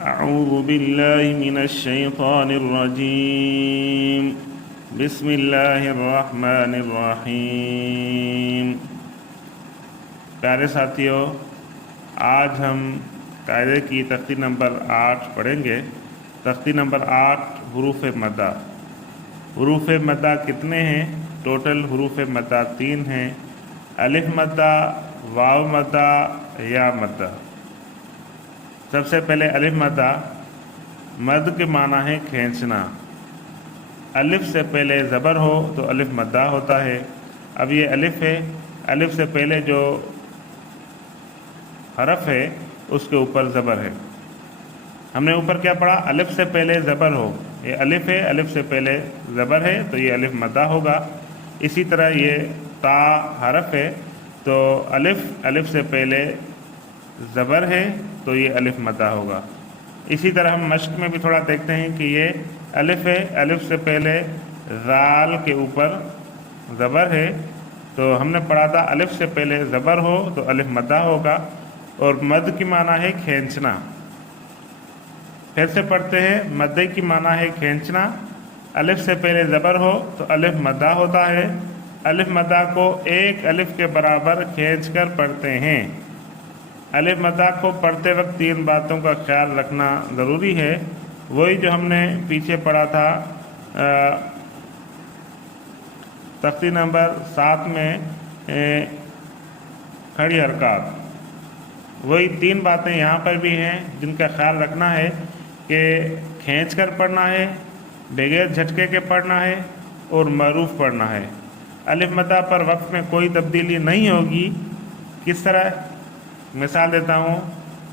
أعوذ بالله من الشيطان الرجيم بسم الله الرحمن الرحیم۔ پیارے ساتھیوں، آج ہم قاعدے کی تختی نمبر 8 پڑھیں گے۔ تختی نمبر 8 حروف مدہ۔ حروف مدہ کتنے ہیں؟ ٹوٹل حروف مدہ 3 ہیں: الف مدہ، واو مدہ، یا مدہ۔ سب سے پہلے الف مدہ۔ مد کے معنی ہے کھینچنا۔ الف سے پہلے زبر ہو تو الف مدہ ہوتا ہے۔ اب یہ الف ہے، الف سے پہلے جو حرف ہے اس کے اوپر زبر ہے۔ ہم نے اوپر کیا پڑھا؟ الف سے پہلے زبر ہو، یہ الف ہے، الف سے پہلے زبر ہے تو یہ الف مدہ ہوگا۔ اسی طرح یہ تا حرف ہے تو الف سے پہلے زبر ہے تو یہ الف مدہ ہوگا۔ اسی طرح ہم مشق میں بھی تھوڑا دیکھتے ہیں کہ یہ الف ہے، الف سے پہلے زال کے اوپر زبر ہے تو ہم نے پڑھا تھا الف سے پہلے زبر ہو تو الف مدہ ہوگا، اور مد کی معنی ہے کھینچنا۔ پھر سے پڑھتے ہیں، مدے کی معنی ہے کھینچنا۔ الف سے پہلے زبر ہو تو الف مدہ ہوتا ہے۔ الف مدہ کو ایک الف کے برابر کھینچ کر پڑھتے ہیں۔ الف مدہ کو پڑھتے وقت 3 باتوں کا خیال رکھنا ضروری ہے، وہی جو ہم نے پیچھے پڑھا تھا تختی نمبر 7 میں کھڑی حرکات۔ وہی 3 باتیں یہاں پر بھی ہیں جن کا خیال رکھنا ہے کہ کھینچ کر پڑھنا ہے، بغیر جھٹکے کے پڑھنا ہے، اور معروف پڑھنا ہے۔ الف مدہ پر وقف میں کوئی تبدیلی نہیں ہوگی۔ کس طرح؟ مثال دیتا ہوں،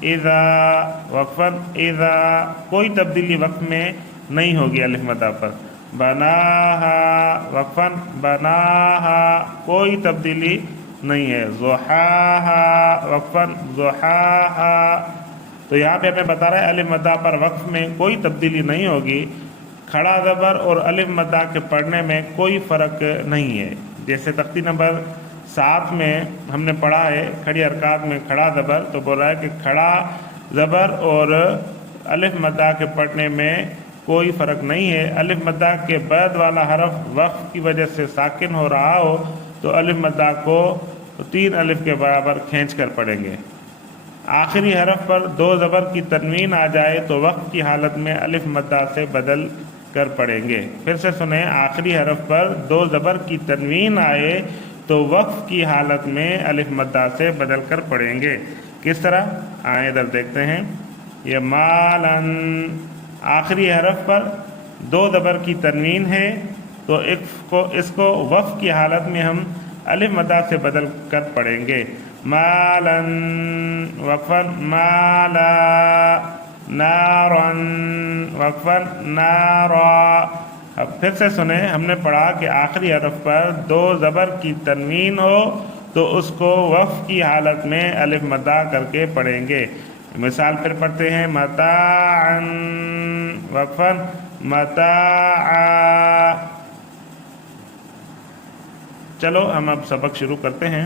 اذا وقفاً، اذا کوئی تبدیلی وقف میں نہیں ہوگی الف مدہ پر۔ بناہا وقفاً، بناہا کوئی تبدیلی نہیں ہے۔ ضحاہا وقفاً، ضحاہا۔ تو یہاں پہ ہمیں بتا رہا ہے الف مدہ پر وقف میں کوئی تبدیلی نہیں ہوگی۔ کھڑا زبر اور الف مدہ کے پڑھنے میں کوئی فرق نہیں ہے۔ جیسے تختی نمبر 7 میں ہم نے پڑھا ہے کھڑی حرکات میں کھڑا زبر، تو بول رہا ہے کہ کھڑا زبر اور الف مدہ کے پڑھنے میں کوئی فرق نہیں ہے۔ الف مدہ کے بعد والا حرف وقف کی وجہ سے ساکن ہو رہا ہو تو الف مدہ کو 3 الف کے برابر کھینچ کر پڑھیں گے۔ آخری حرف پر 2 زبر کی تنوین آ جائے تو وقف کی حالت میں الف مدہ سے بدل کر پڑھیں گے۔ پھر سے سنیں، آخری حرف پر 2 زبر کی تنوین آئے تو وقف کی حالت میں الف مدہ سے بدل کر پڑھیں گے۔ کس طرح؟ آئیں ادھر دیکھتے ہیں۔ یہ مالن، آخری حرف پر 2 زبر کی تنوین ہے تو اس کو وقف کی حالت میں ہم الف مدہ سے بدل کر پڑھیں گے۔ مالن وقفاً، مالا، نارن وقفاً، نارا۔ اب پھر سے سنیں، ہم نے پڑھا کہ آخری حرف پر 2 زبر کی تنوین ہو تو اس کو وقف کی حالت میں الف مدہ کر کے پڑھیں گے۔ مثال پھر پڑھتے ہیں، متاعن وقفاً، متاعا۔ چلو ہم اب سبق شروع کرتے ہیں۔